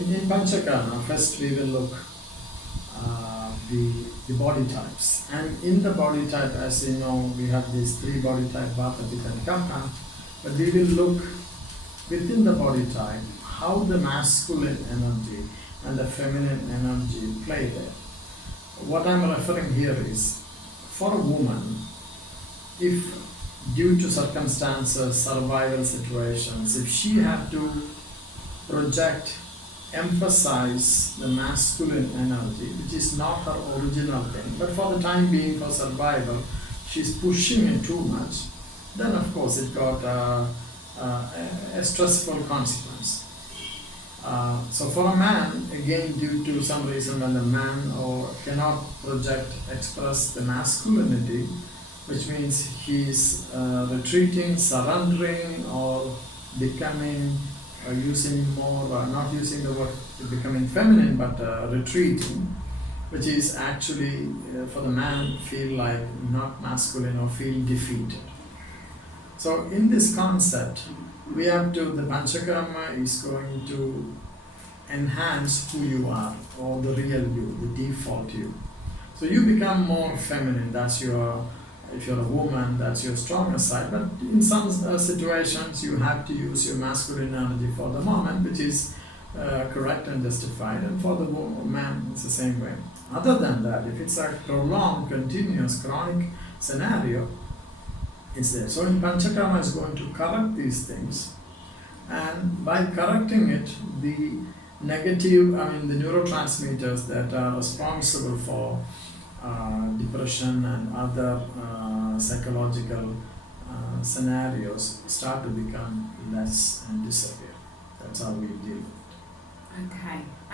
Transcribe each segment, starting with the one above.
in Panchakarma, first we will look the body types. And in the body type, as you know, we have these three body types, Vata, Pitta and Kapha. But we will look within the body type how the masculine energy and the feminine energy play there. What I'm referring here is, for a woman, if due to circumstances, survival situations, if she had to project, emphasize the masculine energy, which is not her original thing, but for the time being, for survival, she's pushing it too much, then of course it got a stressful consequence. So for a man, again, due to some reason when the man cannot project, express the masculinity, which means he's retreating, surrendering, or becoming, using more, not using the word becoming feminine, but retreating, which is actually for the man feel like not masculine or feel defeated. So in this concept, we have to, the Panchakarma is going to enhance who you are, or the real you, the default you. So you become more feminine, that's your, if you're a woman, that's your stronger side, but in some situations you have to use your masculine energy for the moment, which is correct and justified, and for the man it's the same way. Other than that, if it's a prolonged, continuous, chronic scenario, it's there. So in Panchakarma is going to correct these things, and by correcting it, the negative, the neurotransmitters that are responsible for depression and other psychological scenarios start to become less and disappear. That's how we deal with it.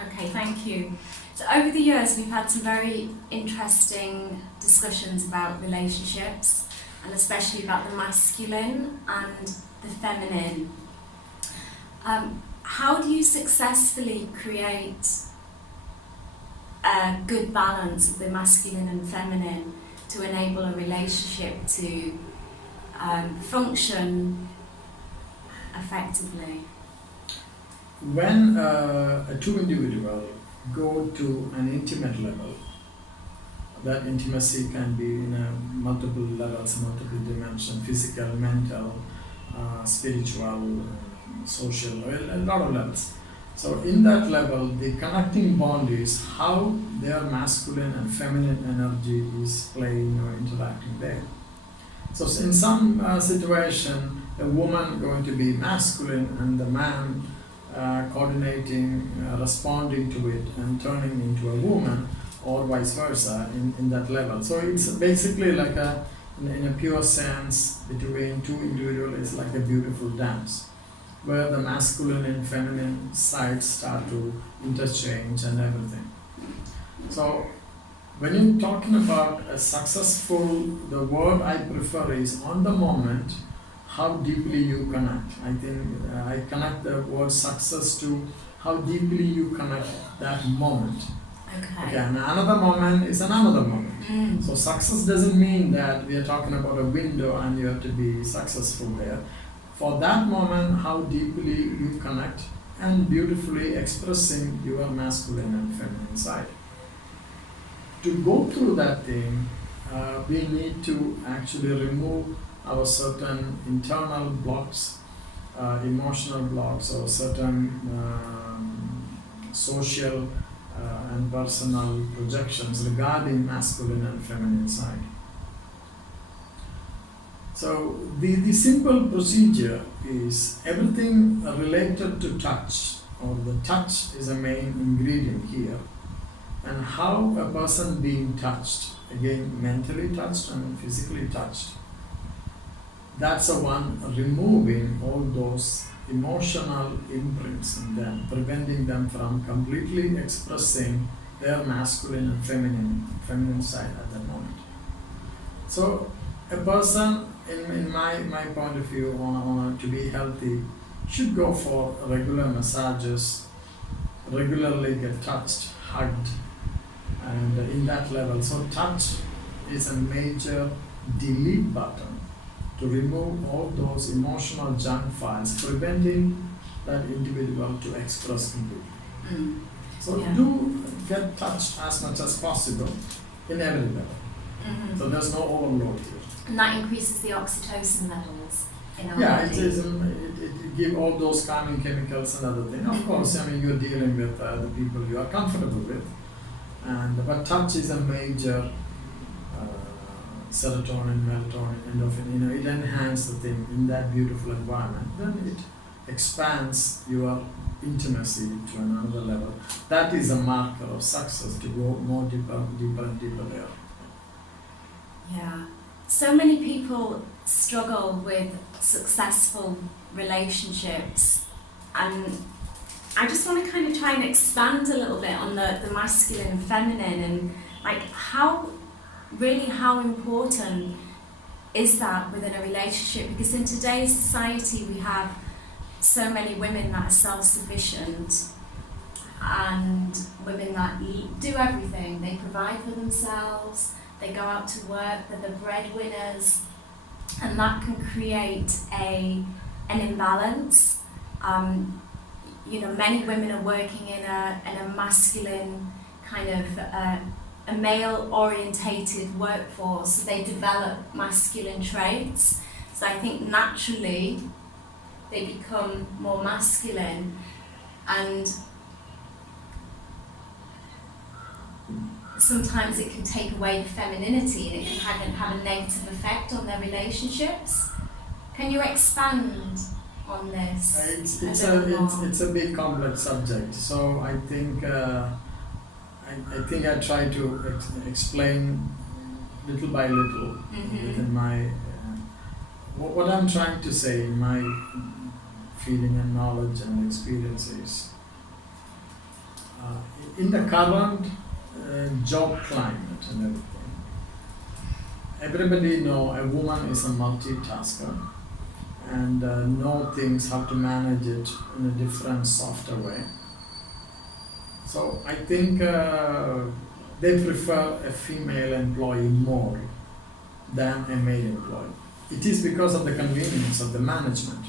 Okay, thank you. So over the years we've had some very interesting discussions about relationships, and especially about the masculine and the feminine. How do you successfully create a good balance of the masculine and feminine to enable a relationship to function effectively? When two individuals go to an intimate level, that intimacy can be in multiple levels, multiple dimensions, physical, mental, spiritual, social, a lot of levels. So in that level, the connecting bond is how their masculine and feminine energy is playing or interacting there. So in some situation, a woman going to be masculine and the man coordinating, responding to it and turning into a woman, or vice versa in that level. So it's basically like in a pure sense, between two individuals, it's like a beautiful dance, where the masculine and feminine sides start to interchange and everything. So when you're talking about a successful, the word I prefer is on the moment, how deeply you connect. I think I connect the word success to how deeply you connect that moment. Okay, and another moment is another moment. So success doesn't mean that we are talking about a window and you have to be successful there. For that moment, how deeply you connect and beautifully expressing your masculine and feminine side. To go through that thing, we need to actually remove our certain internal blocks, emotional blocks, or certain social and personal projections regarding masculine and feminine side. So the simple procedure is everything related to touch, or the touch is a main ingredient here, and how a person being touched, again mentally touched and physically touched. That's the one removing all those emotional imprints in them, preventing them from completely expressing their masculine and feminine side at that moment. So a person, in my point of view, to be healthy, should go for regular massages, regularly get touched, hugged, and in that level. So touch is a major delete button to remove all those emotional junk files, preventing that individual to express completely. So Yeah. do get touched as much as possible in every level. So there's no overload here. And that increases the oxytocin levels in our Yeah, body. it give all those calming chemicals and other things. Of course, I mean, you're dealing with the people you are comfortable with, but touch is a major serotonin, melatonin, endorphin. It enhances the thing in that beautiful environment. Then it expands your intimacy to another level. That is a marker of success, to go more deeper and deeper there. Yeah. So many people struggle with successful relationships, and I just want to kind of try and expand a little bit on the masculine and feminine, and like how important is that within a relationship? Because in today's society we have so many women that are self-sufficient and women that do everything. They provide for themselves, they go out to work, they're the breadwinners, and that can create an imbalance. Many women are working in a masculine kind of a male-orientated workforce, so they develop masculine traits. So I think naturally they become more masculine, and sometimes it can take away the femininity and it can have a negative effect on their relationships. Can you expand on this? It's a big complex subject. So I think I try to explain little by little within my what I'm trying to say in my feeling and knowledge and experiences. In the current job climate and everything, everybody know a woman is a multitasker and know things how to manage it in a different, softer way. So I think they prefer a female employee more than a male employee. It is because of the convenience of the management.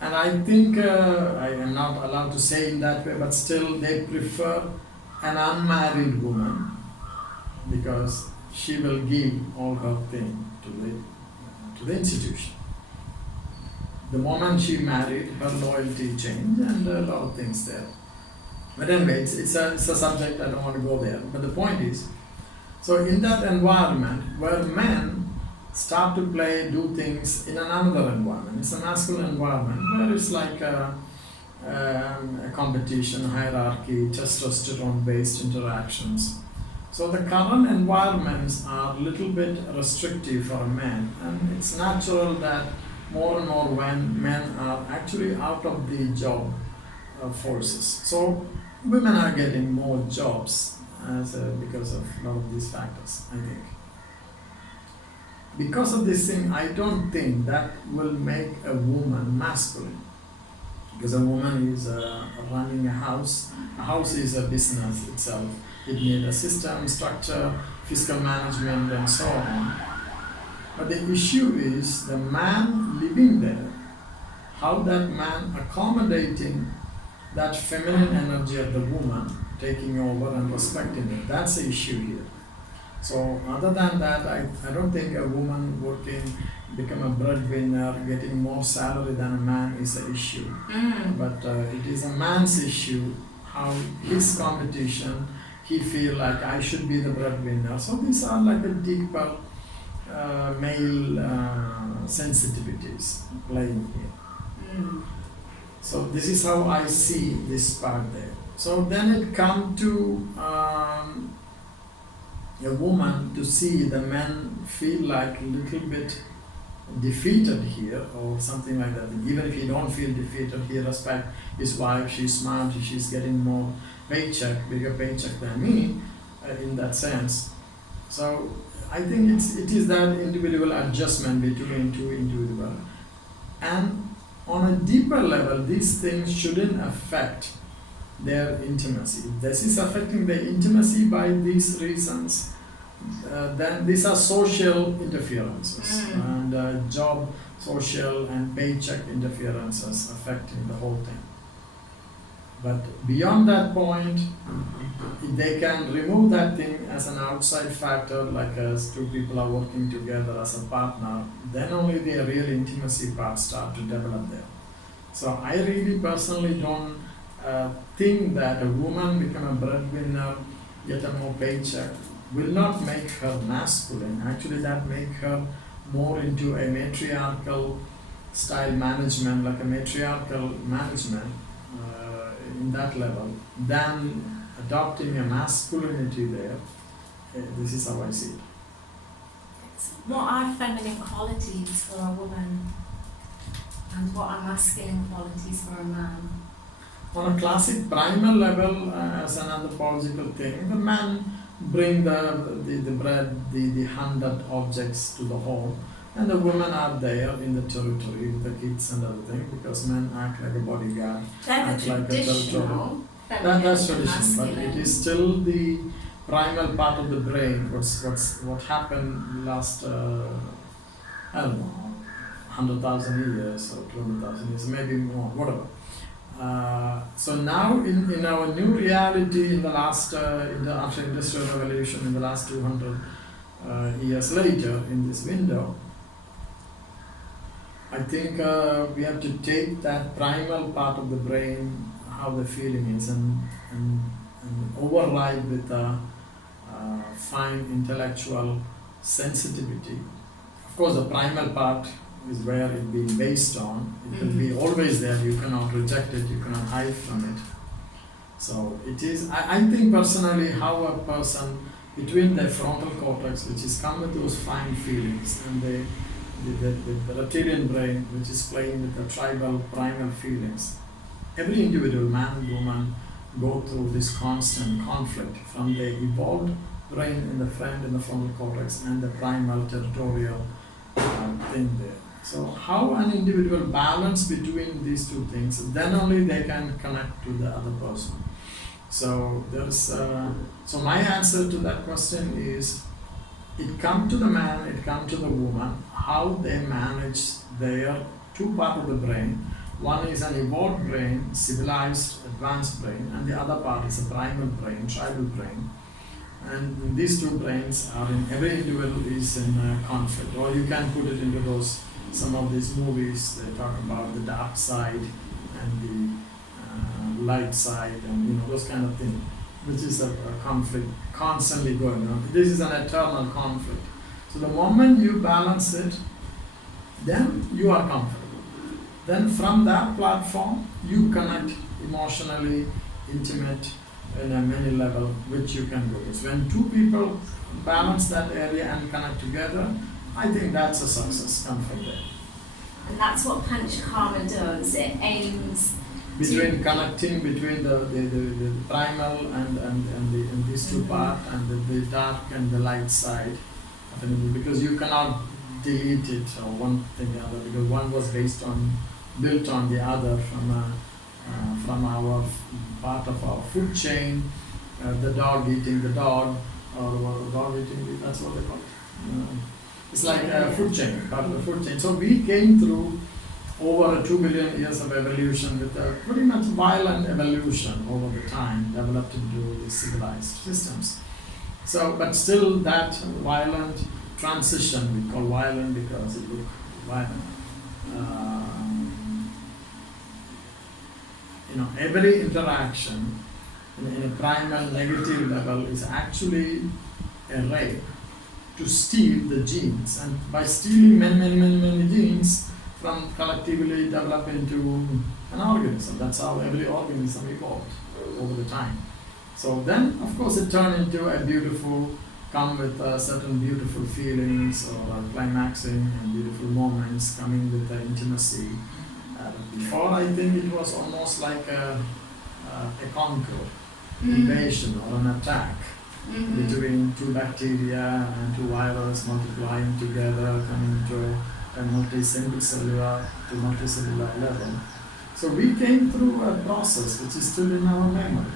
And I think, I am not allowed to say in that way, but still they prefer an unmarried woman because she will give all her thing to the institution. The moment she married, her loyalty changed and a lot of things there. But anyway, it's a subject, I don't want to go there. But the point is, so in that environment where men start to do things in another environment, it's a masculine environment where it's like a competition, hierarchy, testosterone-based interactions. So the current environments are a little bit restrictive for a man, and it's natural that more and more when men are actually out of the job forces. So women are getting more jobs because of a lot of these factors, I think. Because of this thing, I don't think that will make a woman masculine. Because a woman is running a house. A house is a business itself. It needs a system, structure, fiscal management, and so on. But the issue is the man living there, how that man accommodating that feminine energy of the woman, taking over and respecting it. That's the issue here. So other than that, I don't think a woman working, become a breadwinner, getting more salary than a man is an issue. But it is a man's issue, how his competition, he feel like I should be the breadwinner. So these are like a deeper male sensitivities playing here. So this is how I see this part there. So then it comes to a woman to see the men feel like a little bit defeated here or something like that. Even if he don't feel defeated, he respect his wife, she's smart, she's getting more paycheck, bigger paycheck than me in that sense. So I think it is that individual adjustment between two individuals. And on a deeper level, these things shouldn't affect their intimacy. If this is affecting their intimacy by these reasons, then these are social interferences and job, social and paycheck interferences affecting the whole thing. But beyond that point, if they can remove that thing as an outside factor, like as two people are working together as a partner, then only the real intimacy part start to develop there. So I really personally don't think that a woman become a breadwinner, get a more paycheck, will not make her masculine. Actually, that make her more into a matriarchal style management, like a matriarchal management in that level, than adopting a masculinity there. This is how I see it. What are feminine qualities for a woman? And what are masculine qualities for a man? On a classic primal level, as an anthropological thing, the man bring the bread, the 100 objects to the home, and the women are there in the territory with the kids and everything, because men act like a bodyguard, act like a territorial. That's tradition, but it is still the primal part of the brain. What happened last I don't know, 100,000 years or 200,000 years, maybe more, whatever. So now in our new reality, in the last after industrial revolution, in the last 200 years later, in this window, I think we have to take that primal part of the brain, how the feeling is, and override with a fine intellectual sensitivity. Of course, the primal part is where it being based on. It will be always there. You cannot reject it. You cannot hide from it. So it is. I think personally, how a person between the frontal cortex, which is come with those fine feelings, and the reptilian brain, which is playing with the tribal primal feelings. Every individual, man and woman, go through this constant conflict from the evolved brain in the frontal cortex and the primal territorial thing there. So how an individual balance between these two things, then only they can connect to the other person. So there's so my answer to that question is, it come to the man, it come to the woman, how they manage their two parts of the brain. One is an evolved brain, civilized, advanced brain, and the other part is a primal brain, tribal brain. And these two brains are in every individual is in conflict. Or you can put it into those some of these movies. They talk about the dark side and the light side, and those kind of things, which is a conflict constantly going on. This is an eternal conflict. So the moment you balance it, then you are comfortable. Then from that platform, you connect emotionally, intimate, in a many level, which you can do. So when two people balance that area and connect together, I think that's a success, come from there. And that's what Panchakarma does. It aims between connecting between the primal and these two parts, and the dark and the light side, because you cannot delete it or one thing or the other, because one was built on the other from our part of our food chain, the dog eating the dog, or the dog eating that's what they call it. It's like a food chain, part of the food chain. So we came through over 2 billion years of evolution with a pretty much violent evolution over the time, developed into the civilized systems. So, but still that violent transition, we call violent because it looked violent. Every interaction in a primal negative level is actually a rape to steal the genes, and by stealing many genes from collectively develop into an organism. That's how every organism evolved over the time. So then, of course, it turned into a beautiful, come with certain beautiful feelings or climaxing and beautiful moments coming with the intimacy. Before, I think it was almost like a conquer, invasion or an attack between two bacteria and two virus multiplying together, coming to a multicellular to multicellular level. So we came through a process which is still in our memory.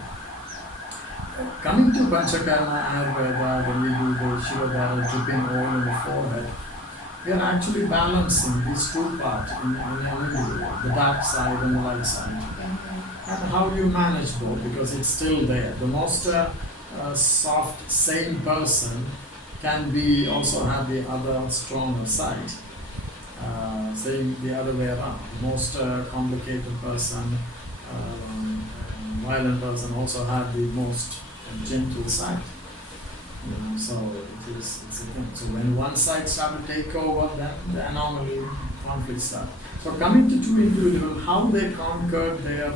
Coming to Panchakarma Ayurveda, when we do the Shivadara dripping oil in the forehead, we are actually balancing these two parts in an individual, the dark side and the light side. And how do you manage both? Because it's still there. The most soft, sane person can be also have the other stronger side. Same the other way around. The most complicated person, violent person also have the most gentle side. So it's a thing. So when one side starts to take over, then the anomaly conflicts start. So coming to two individuals, how they conquered their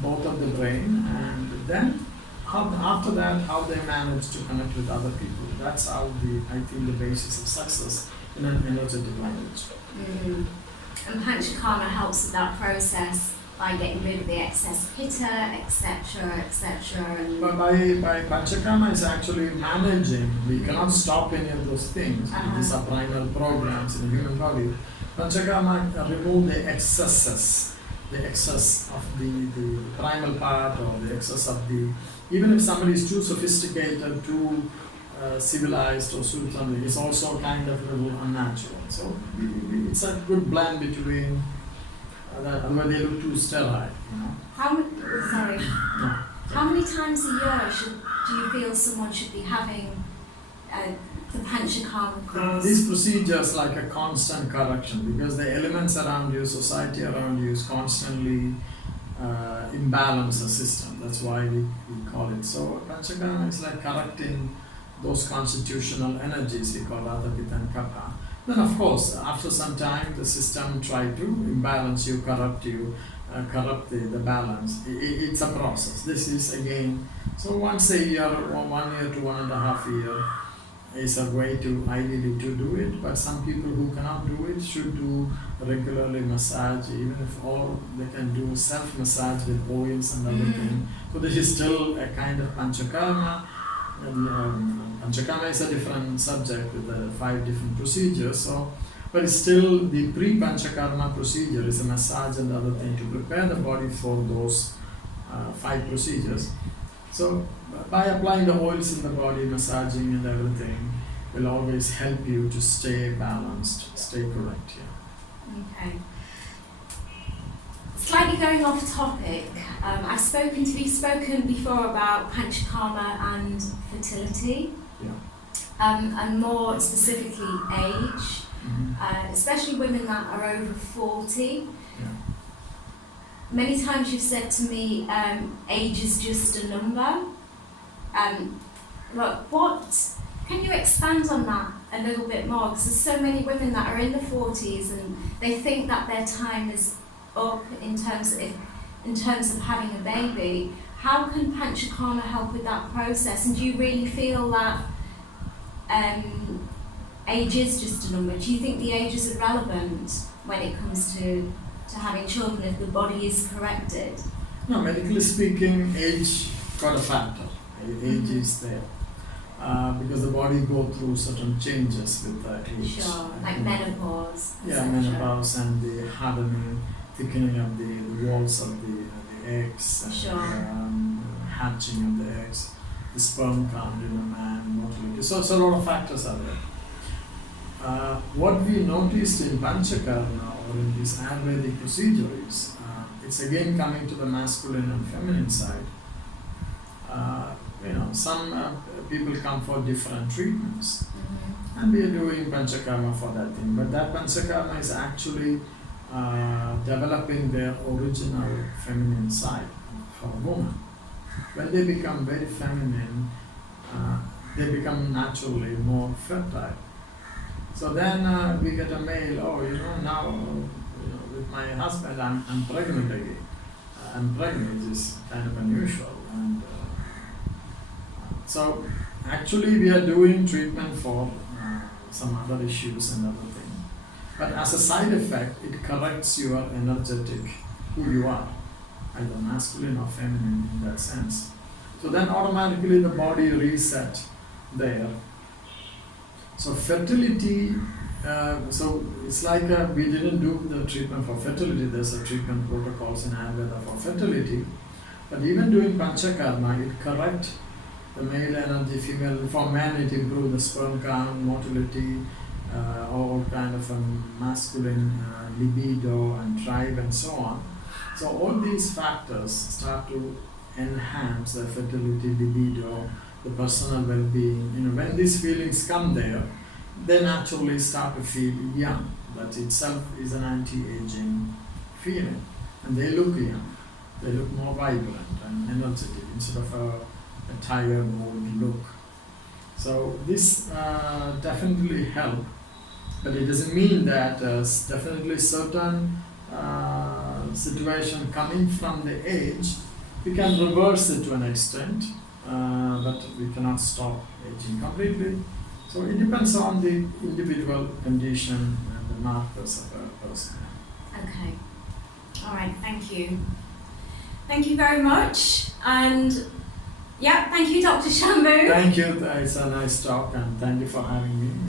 both of the brain, and then after that how they manage to connect with other people. That's how I think the basis of success in an energetic language. Mm-hmm. And Panchakarma helps with that process by getting rid of the excess pitta, etc., etc. But by Panchakarma is actually managing. We cannot stop any of those things. These are primal programs in the human body. Panchakarma remove the excesses, the excess of the primal part, or the excess of the. Even if somebody is too sophisticated, too civilized, or something, it's also kind of a little unnatural. So it's a good blend between. Otherwise they look too sterile, How many times a year do you feel someone should be having the Panchakarma course? These procedures like a constant correction, because the elements around you, society around you is constantly imbalance the system. That's why we call it. So Panchakarma is like correcting those constitutional energies we call Vata, Pitta and Kapha. Then of course, after some time, the system try to imbalance you, corrupt the balance. It's a process. This is again, so once a year, or 1 year to 1.5 years is a way to ideally to do it. But some people who cannot do it should do regularly massage, even if all they can do self-massage with oils and other things. So this is still a kind of Panchakarma. And Panchakarma is a different subject with 5 different procedures. So, but it's still the pre-Panchakarma procedure is a massage and other thing to prepare the body for those 5 procedures. So by applying the oils in the body, massaging and everything will always help you to stay balanced, stay correct. Okay. Slightly going off topic, we've spoken before about Panchakarma and fertility, and more specifically age, especially women that are over 40. Many times you've said to me, age is just a number. Can you expand on that a little bit more? Because there's so many women that are in the 40s and they think that their time is up in terms of having a baby. How can Panchakarma help with that process? And do you really feel that age is just a number? Do you think the age is irrelevant when it comes to having children if the body is corrected? No, medically speaking, age got a factor. Age is there. Because the body go through certain changes with age. Sure, like menopause. Yeah, menopause and the hardening, thickening of the walls of the eggs, and hatching of the eggs, the sperm count in a man, mortality. So a lot of factors are there. What we noticed in Panchakarma or in this Ayurvedic procedure is, it's again coming to the masculine and feminine side. Some people come for different treatments, and we are doing Panchakarma for that thing. But that Panchakarma is actually developing their original feminine side for a woman. When they become very feminine, they become naturally more fertile. So then we get a mail, now with my husband I'm pregnant again. I'm pregnant, which is kind of unusual. And so actually we are doing treatment for some other issues and other things. But as a side effect, it corrects your energetic, who you are, either masculine or feminine in that sense. So then automatically the body reset there. So fertility, so it's like we didn't do the treatment for fertility. There's a treatment protocols in Ayurveda for fertility. But even doing Panchakarma, it corrects the male energy, female. For men, it improves the sperm count, motility, all kind of masculine libido and drive and so on. So all these factors start to enhance the fertility, libido, the personal well-being. When these feelings come there, they naturally start to feel young. That itself is an anti-aging feeling. And they look young. They look more vibrant and energetic instead of a tired, old look. So this definitely help, but it doesn't mean that definitely certain situation coming from the age, we can reverse it to an extent, but we cannot stop aging completely. So it depends on the individual condition and the markers of a person. Okay. All right. Thank you. Thank you very much. And yeah, thank you, Dr. Sambhu. Thank you. It's a nice talk, and thank you for having me.